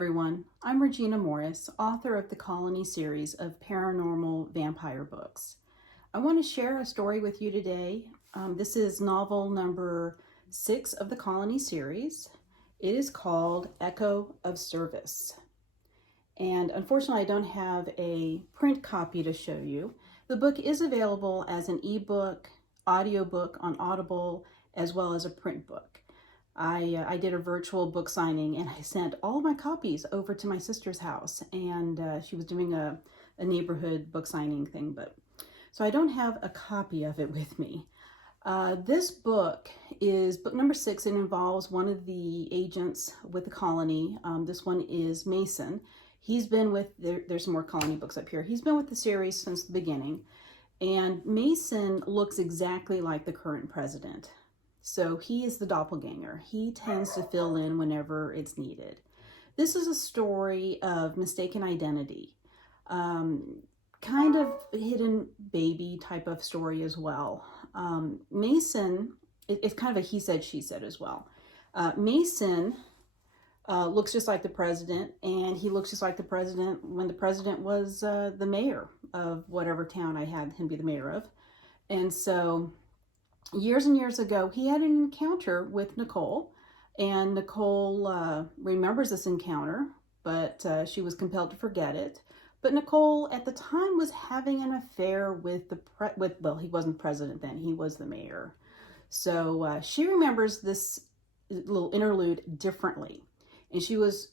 everyone, I'm Regina Morris, author of the Colony series of paranormal vampire books. I want to share a story with you today. This is novel number 6 of the Colony series. It is called Echo of Service. And unfortunately, I don't have a print copy to show you. The book is available as an ebook, audiobook on Audible, as well as a print book. I did a virtual book signing and I sent all my copies over to my sister's house, and she was doing a neighborhood book signing thing, so I don't have a copy of it with me. This book is book number 6. It involves one of the agents with the Colony. This one is Mason. He's been with, there's some more Colony books up here. He's been with the series since the beginning, and Mason looks exactly like the current president. So he is the doppelganger. He tends to fill in whenever it's needed. This is a story of mistaken identity, kind of hidden baby type of story as well. Mason, it's kind of a he said, she said as well. Mason looks just like the president, and he looks just like the president when the president was the mayor of whatever town I had him be the mayor of. And so years and years ago, he had an encounter with Nicole, and Nicole remembers this encounter, but she was compelled to forget it. But Nicole at the time was having an affair with well, he wasn't president then, he was the mayor. So she remembers this little interlude differently, and she was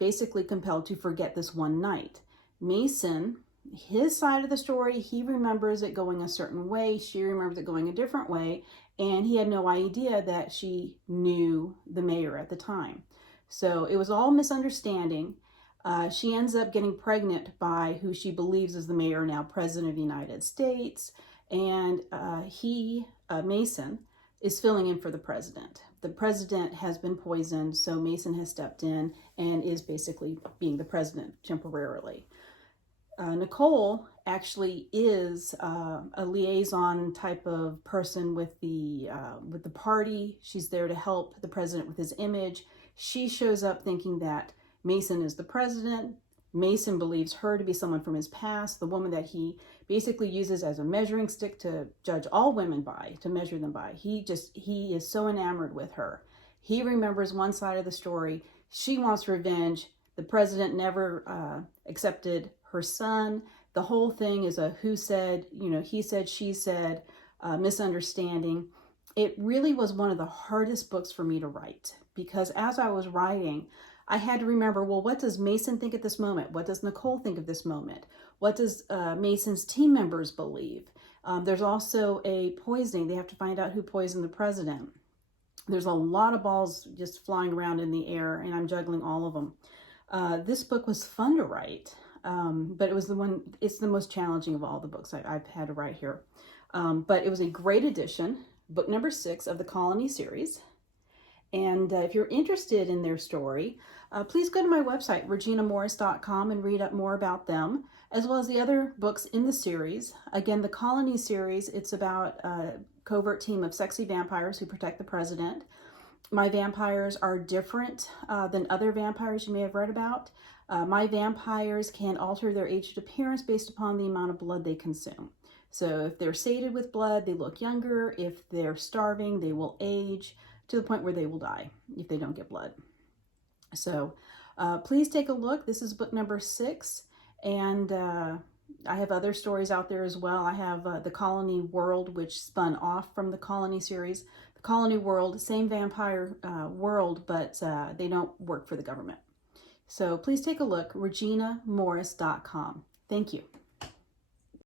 basically compelled to forget this one night. Mason, his side of the story, he remembers it going a certain way, she remembers it going a different way, and he had no idea that she knew the mayor at the time. So it was all misunderstanding. She ends up getting pregnant by who she believes is the mayor, now president of the United States, and Mason, is filling in for the president. The president has been poisoned, so Mason has stepped in and is basically being the president temporarily. Nicole actually is a liaison type of person with the party. She's there to help the president with his image. She shows up thinking that Mason is the president. Mason believes her to be someone from his past, the woman that he basically uses as a measuring stick to judge all women by, to measure them by. He is so enamored with her. He remembers one side of the story. She wants revenge. The president never accepted her son. The whole thing is a who said, he said, she said, misunderstanding. It really was one of the hardest books for me to write, because as I was writing, I had to remember, well, what does Mason think at this moment? What does Nicole think of this moment? What does Mason's team members believe? There's also a poisoning. They have to find out who poisoned the president. There's a lot of balls just flying around in the air, and I'm juggling all of them. This book was fun to write, but it's the most challenging of all the books I've had to write here. But it was a great addition, book number 6 of the Colony series. And if you're interested in their story, please go to my website, reginamorris.com, and read up more about them, as well as the other books in the series. Again, the Colony series, it's about a covert team of sexy vampires who protect the president. My vampires are different than other vampires you may have read about. My vampires can alter their aged appearance based upon the amount of blood they consume. So if they're sated with blood, they look younger. If they're starving, they will age to the point where they will die if they don't get blood. So please take a look. This is book number 6, and I have other stories out there as well. I have the Colony World, which spun off from the Colony series. The Colony World, same vampire world, but they don't work for the government. So please take a look, reginamorris.com. Thank you.